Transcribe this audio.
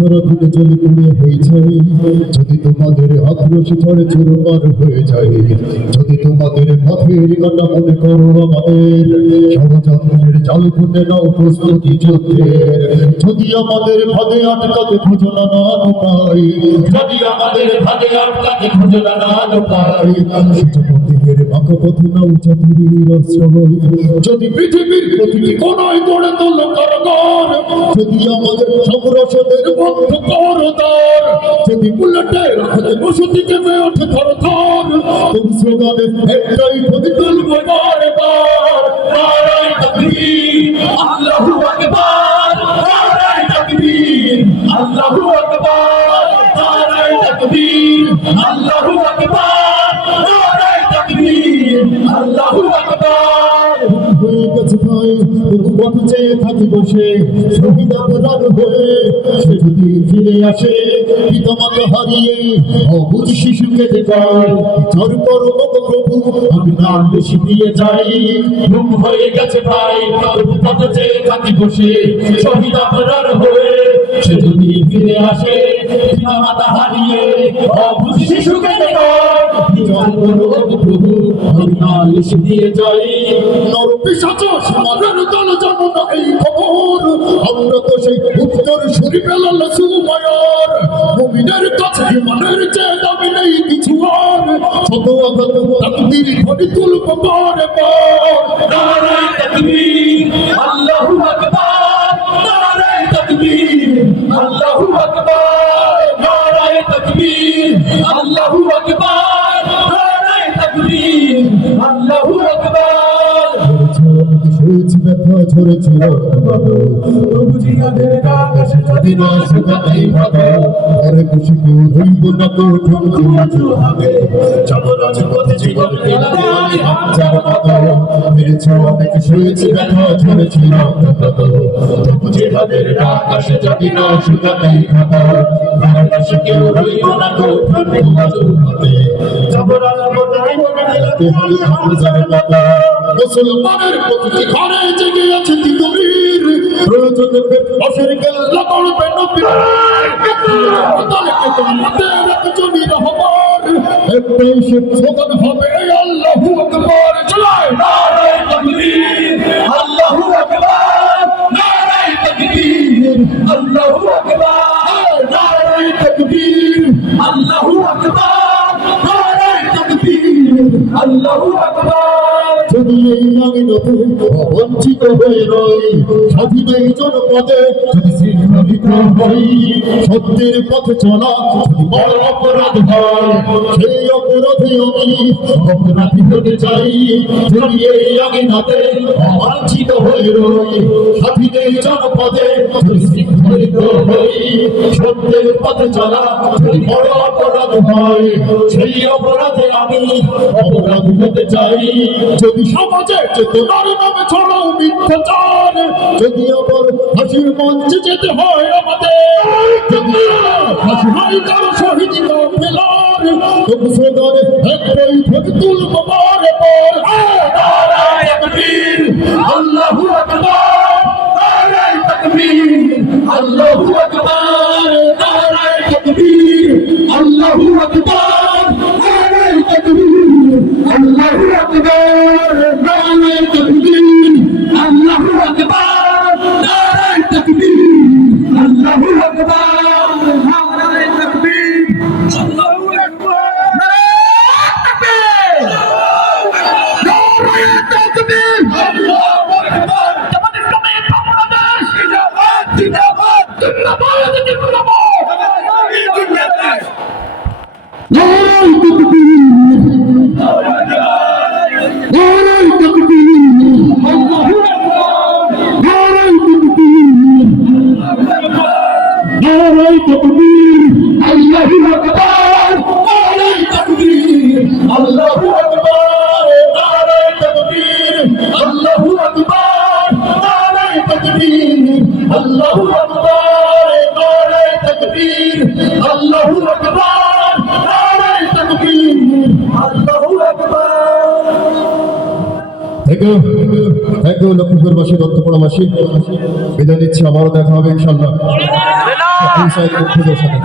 সারাদিনে জলে পুড়ে হয়ে যায়, যদি তোমাদের আক্রোশ ঝড়ে চুরমার হয়ে যায়, যদি তোমাদের পথের কাটা মনে করো আমাদের ষড়যন্ত্রের জাল খুলে নাও প্রস্তুতি যুদ্ধের, যদি আমাদের ভাগে আটকাতে খুঁজো না উপায়, যদি আমাদের ভাগে আটকাতে খুঁজে না উপায়, সুযোগের বাঁকা পথে নাও চাতুরীর আশ্রয়, যদি পৃথিবীর প্রতিটি কোনায় গড়ে তোলো কারাগার, যদি আমাদের সমরসদের বন্ধ করো দ্বার, যদি বুলেটের হাতে বসতি কেঁপে ওঠে থর থর, তবু স্লোগানে একটাই ধ্বনি তুলবো বারবার, নারায়ে তাকবীর, আল্লাহু আকবার, নারায়ে তাকবীর, আল্লাহু আকবার, নারায়ে তাকবীর, আল্লাহু আকবার, নারায়ে তাকবীর, আল্লাহু আকবার। হয়ে গেছে ভাই তবু পথ চেয়ে থাকি বসে, শহীদ অপরাধ হয়ে সে যদি ফিরে আসে, পিতামাতা হারিয়ে অবুঝ শিশুকে দেখায়, বিচার করো গো প্রভু আমি নাম বেশি দিয়ে যাই, ঘুম হয়ে গেছে ভাই তবু পথ চেয়ে থাকি বসে, শহীদ অপরাধ হয়ে সে যদি ফিরে আসে, পিতা মাতা হারিয়ে অবুঝ শিশুকে দেখায়, বিচার করো গো প্রভু আমি নালিশ দিয়ে যাই। নরপিশাচ সমাজের দল জানো না এই খবর, আমরা তো সেই উত্তর সুরি পেলাল সুমায়ার, মুমিনের কাছে ইমানের চেয়ে দামি নেই কিছু আর, শত আঘাত তাকবীর ধ্বনি তুলবো বারবার, নারায়ে তাকবীর, আল্লাহু আকবার, নারায়ে তাকবীর, আল্লাহু আকবার, নারায়ে তাকবীর, আল্লাহু আকবার, নারায়ে তাকবীর, আল্লাহু আকবার। শুয়েছি ব্যথা ঝরেছি তবু জিহাদের আকাশে যদি না শুকাতেই ভাবে, ঘরে বসে কেউ রইব না তো ঠুনকু হবে যাবো রাজপথে জীবন গেলাতে আমি হামজার মতো, মেরেছে অনেক শুয়েছি ব্যথা ঝরেছি তবু জিহাদের আকাশে যদি না শুকাতেই ভাবে, বাংলাদেশে কেউ রইব না তো হবে যাবো রাজপথে জীবন গেলাতে আমি হামজার মতো। মুসলমানের প্রতিটি ঘরে জেগে আছে তিতুমির, প্রয়োজনে অসের গেল্লা করবে নবীর, একজনই রহমান, একটাই সে স্লোগান হবে আল্লাহু আকবার, চলাই নারায়ে তাকবীর, আল্লাহু আকবার, নারায়ে তাকবীর, আল্লাহু আকবার, নারায়ে তাকবীর, আল্লাহু আকবার, নারায়ে তাকবীর, আল্লাহু আকবার। যদি এই আমিনতে বঞ্চিত হয়ে রই, স্বাধীন এই জনপদে যদি শৃঙ্খলিত হই, সত্যের পথে চলা যদি বড় অপরাধ হয়, সেই অপরাধে আমি অপরাধী হতে চাই, যদি এই আমিনতে বঞ্চিত হয়ে রই, স্বাধীন এই জনপদে যদি শৃঙ্খলিত হই, সত্যের পথে চলা যদি বড় অপরাধ হয়, সেই অপরাধে আমি অপরাধী হতে চাই, যদি সমাজে চেতনার নামে ছড়াও মিথ্যাচার, যদি আবার হাসির মঞ্চে যেতে হয় আমাদের, যদি হাসি হয় কারো শহীদ ফেলার, তবু স্লোগানে একটাই ধ্বনি তুলবো বারবার, নারায়ে তাকবীর, আল্লাহু আকবার, নারায়ে তাকবীর, আল্লাহু আকবার, নারায়ে তাকবীর, আল্লাহু আকবার, নারায়ে তাকবীর, আল্লাহু আকবার, নারায়ে তাকবীর, আল্লাহু আকবার, নারায়ে তাকবীর, আল্লাহু আকবার, নারায়ে তাকবীর, আল্লাহু আকবার, নারায়ে তাকবীর, আল্লাহু আকবার। জামাত ইসলামী বাংলাদেশ জিন্দাবাদ, জিন্দাবাদ, জিন্দাবাদ, জিন্দাবাদ, জিন্দাবাদ। নারায়ে তাকবীর, নারায়ে তাকবীর, আল্লাহু আকবার, নারায়ে তাকবীর, নারায়ে তাকবীর, আল্লাহু আকবার, নারায়ে তাকবীর, আল্লাহু আকবার, নারায়ে তাকবীর, আল্লাহু আকবার, নারায়ে তাকবীর, আল্লাহু আকবার, নারায়ে তাকবীর, আল্লাহু আকবার, নারায়ে তাকবীর, আল্লাহু আকবার। থ্যাংক ইউ লক্ষ্মীপুরবাসী, দত্তপাড়াবাসী, বিদায় নিচ্ছি, আবারও দেখা হবে ইনশাল্লাহ। এই সাইড খুঁজে সাথে